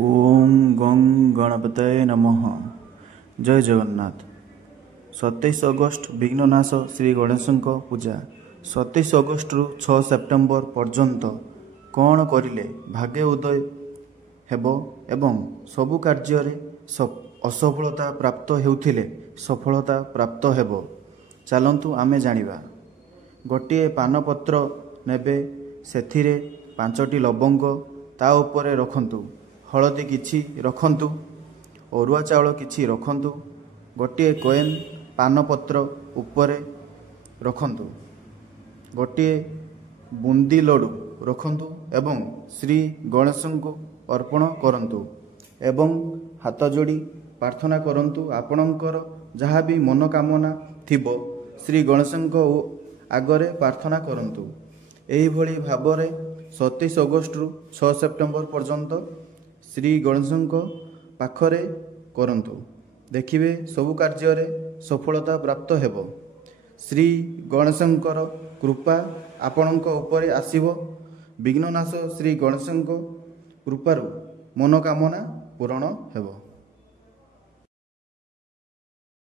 ओम गं गणपतये नमः। जय जगन्नाथ। 27 अगस्ट विघ्ननाश श्री गणेश पूजा। 27 अगस्ट रु 6 सेप्टेम्बर पर्यंत कौन करिले भाग्य उदय हेबो एवं सबु कार्य असफलता प्राप्त हेउथिले सफलता प्राप्त हेबो। चलंतु आमे जानिबा। गोटे पानपत्र नेबे, सेथिरे 5टी लवंग ता उपरे रखंतु, हलदी किछि रखंतु, अरुआ चाउल किछि रखंतु, गोटे कॉइन पानपत्र उपरे रखंतु, गोटे बुंदी लड्डू रखंतु एवं श्री गणेश को अर्पण करंतु एवं हाथ जोड़ी प्रार्थना करंतु। आपणकर जहाँ भी मनोकामना थिबो श्री गणेश आगरे प्रार्थना करंतु। एही भली भावरे 27 अगस्ट रु 6 सेप्टेम्बर पर्यंत श्री गणेश पाखरे करंतु। देखिबे सबु कार्य सफलता प्राप्त हेबो। श्री गणेशंकर कृपा आपणक उपरे आसीबो। विघ्ननाश श्री गणेशंक कृपारु मनोकामना पूरण हेबो।